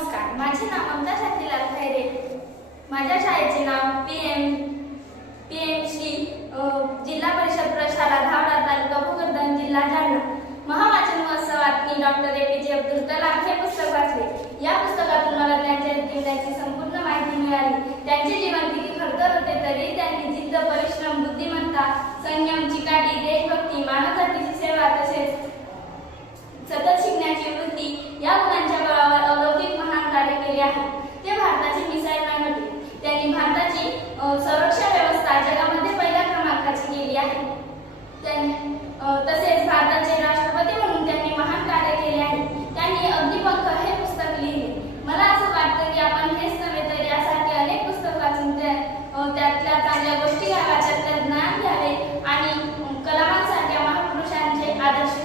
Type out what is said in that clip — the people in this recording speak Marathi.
नमस्कार, माझे नाव ममता शांतीलाल खैरे. माझ्या शाळेचे नाव पीएम श्री जिल्हा परिषद प्रशाला धावडा, तालुका भोकरदन, जिल्हा जालना. महावाचन महोत्सवात मी डॉक्टर APJ अब्दुल कलाम हे पुस्तक वाचले. या पुस्तकातून मला त्यांच्या जीवनाची संपूर्ण माहिती मिळाली. त्यांचे जीवन किती खडतर होते तरी त्यांनी जिद्द, परिश्रम, बुद्धिमत्ता, संयम, चिकाटी, देशभक्ती, मानवजातीची सेवा तसेच सतत शिकण्याची वृत्ती या गुणांच्या बळावर अलौकिक महान कार्य केले आहे. ते भारताचे मिसाईल मॅन होते. त्यांनी भारताची संरक्षण व्यवस्था जगामध्ये पहिल्या क्रमांकाची केली आहे. तसेच भारताचे राष्ट्रपती म्हणून त्यांनी महान कार्य केले आहे. त्यांनी अग्निपंख हे पुस्तक लिहिले. मला असं वाटतं की आपण हेच नव्हे तर यासारखे अनेक पुस्तक वाचून त्यातल्या चांगल्या गोष्टी घ्याव्या, त्यातलं ज्ञान घ्यावे आणि कलामांसारख्या महापुरुषांचे आदर्श